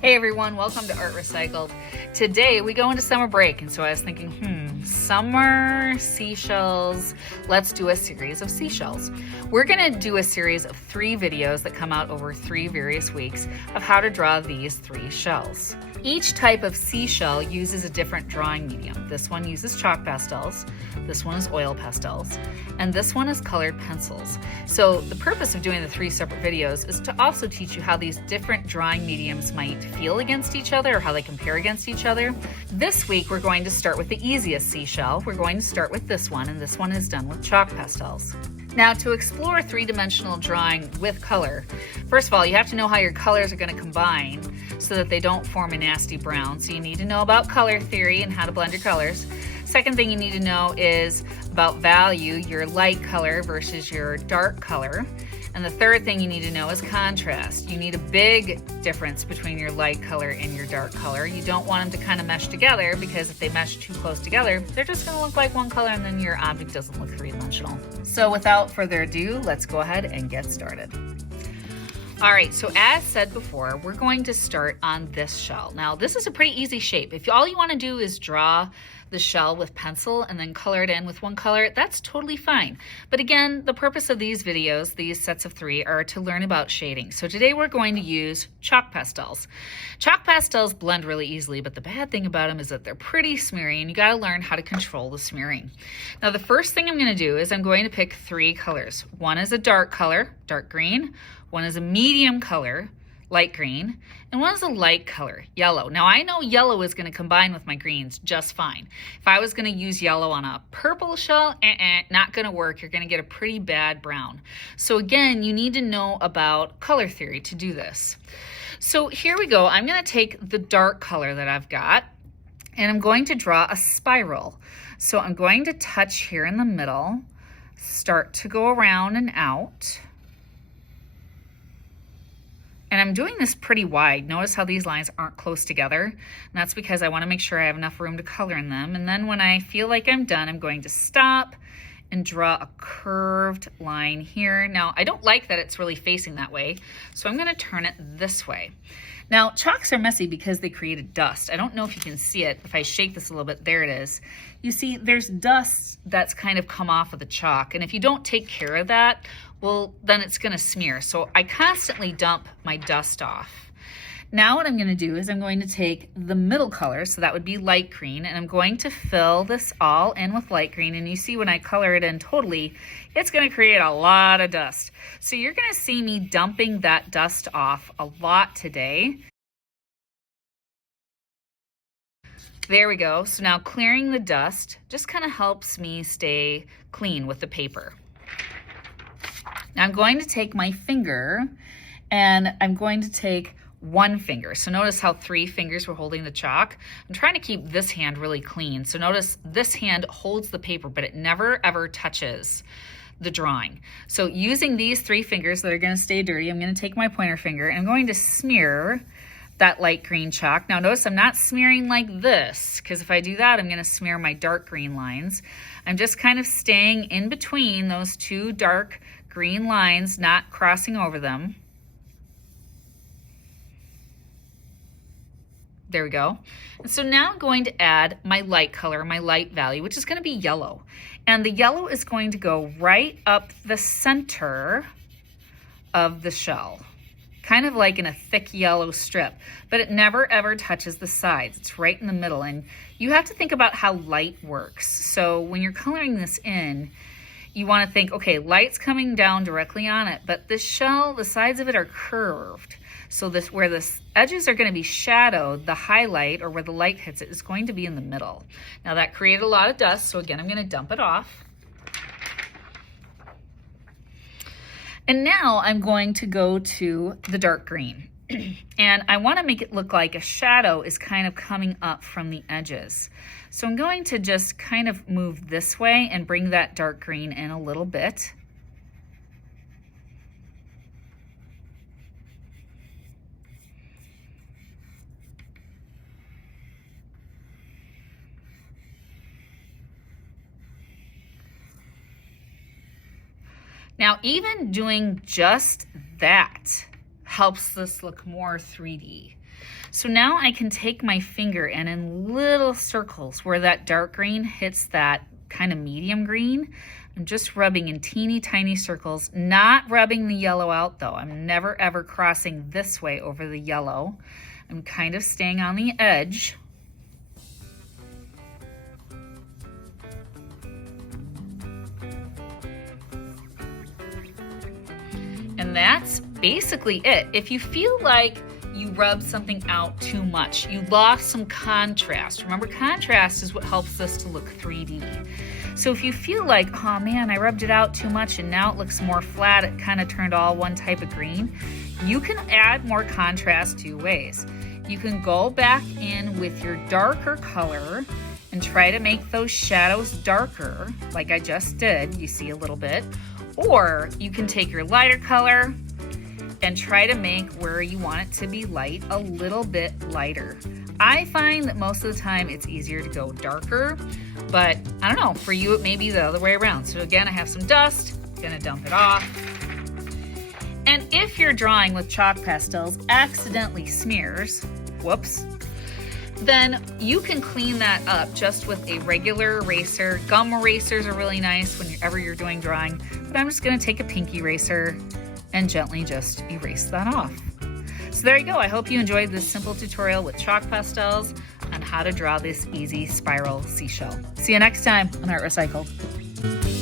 Hey everyone, welcome to Art Recycled. Today we go into summer break, and so I was thinking, summer seashells. Let's do a series of seashells. We're gonna do a series of 3 videos that come out over 3 various weeks of how to draw these 3 shells. Each type of seashell uses a different drawing medium. This one uses chalk pastels, this one is oil pastels, and this one is colored pencils. So the purpose of doing the 3 separate videos is to also teach you how these different drawing mediums might feel against each other or how they compare against each other. This week we're going to start with the easiest seashell. We're going to start with this one, and this one is done with chalk pastels. Now, to explore 3-dimensional drawing with color, first of all, you have to know how your colors are going to combine so that they don't form a nasty brown. So you need to know about color theory and how to blend your colors. Second thing you need to know is about value, your light color versus your dark color. And the third thing you need to know is contrast. You need a big difference between your light color and your dark color. You don't want them to kind of mesh together, because if they mesh too close together, they're just going to look like one color and then your object doesn't look 3-dimensional. So without further ado, let's go ahead and get started. All right, so as said before, we're going to start on this shell. Now, this is a pretty easy shape. If all you want to do is draw the shell with pencil and then color it in with one color, that's totally fine. But again, the purpose of these videos, these sets of 3, are to learn about shading. So today we're going to use chalk pastels. Chalk pastels blend really easily, but the bad thing about them is that they're pretty smeary, and you got to learn how to control the smearing. Now, the first thing I'm going to do is I'm going to pick 3 colors. One is a dark color, dark green. One is a medium color, light green, and one is a light color, yellow. Now, I know yellow is going to combine with my greens just fine. If I was going to use yellow on a purple shell, not going to work. You're going to get a pretty bad brown. So again, you need to know about color theory to do this. So here we go. I'm going to take the dark color that I've got, and I'm going to draw a spiral. So I'm going to touch here in the middle, start to go around and out. And I'm doing this pretty wide. Notice how these lines aren't close together. And that's because I want to make sure I have enough room to color in them. And then when I feel like I'm done, I'm going to stop and draw a curved line here. Now, I don't like that it's really facing that way, so I'm going to turn it this way. Now, chalks are messy because they created dust. I don't know if you can see it. If I shake this a little bit, there it is. You see, there's dust that's kind of come off of the chalk, and if you don't take care of that, well, then it's going to smear. So I constantly dump my dust off. Now what I'm going to do is I'm going to take the middle color, so that would be light green, and I'm going to fill this all in with light green. And you see when I color it in totally, it's going to create a lot of dust. So you're going to see me dumping that dust off a lot today. There we go. So now clearing the dust just kind of helps me stay clean with the paper. Now I'm going to take my finger, and I'm going to take one finger. So notice how 3 fingers were holding the chalk. I'm trying to keep this hand really clean. So notice this hand holds the paper, but it never ever touches the drawing. So using these 3 fingers that are going to stay dirty, I'm going to take my pointer finger and I'm going to smear that light green chalk. Now notice I'm not smearing like this, because if I do that, I'm going to smear my dark green lines. I'm just kind of staying in between those 2 dark green lines, not crossing over them. There we go. And so now I'm going to add my light color, my light value, which is going to be yellow. And the yellow is going to go right up the center of the shell, kind of like in a thick yellow strip, but it never ever touches the sides. It's right in the middle. And you have to think about how light works. So when you're coloring this in, you want to think, okay, light's coming down directly on it, but this shell, the sides of it are curved. So this, where the edges are going to be shadowed, the highlight, or where the light hits it, is going to be in the middle. Now that created a lot of dust, so again, I'm going to dump it off. And now I'm going to go to the dark green. And I want to make it look like a shadow is kind of coming up from the edges. So I'm going to just kind of move this way and bring that dark green in a little bit. Now, even doing just that helps this look more 3D. So now I can take my finger and in little circles where that dark green hits that kind of medium green, I'm just rubbing in teeny tiny circles, not rubbing the yellow out though. I'm never ever crossing this way over the yellow. I'm kind of staying on the edge. And that's basically it. If you feel like you rubbed something out too much, you lost some contrast. Remember, contrast is what helps this to look 3D. So if you feel like, oh man, I rubbed it out too much and now it looks more flat, it kind of turned all one type of green, you can add more contrast two ways. You can go back in with your darker color and try to make those shadows darker, like I just did, you see a little bit. Or you can take your lighter color and try to make where you want it to be light a little bit lighter. I find that most of the time it's easier to go darker, but I don't know, for you it may be the other way around. So again, I have some dust, gonna dump it off. And if your drawing with chalk pastels accidentally smears, whoops, then you can clean that up just with a regular eraser. Gum erasers are really nice whenever you're doing drawing, but I'm just gonna take a pink eraser and gently just erase that off. So there you go. I hope you enjoyed this simple tutorial with chalk pastels on how to draw this easy spiral seashell. See you next time on Art Recycled.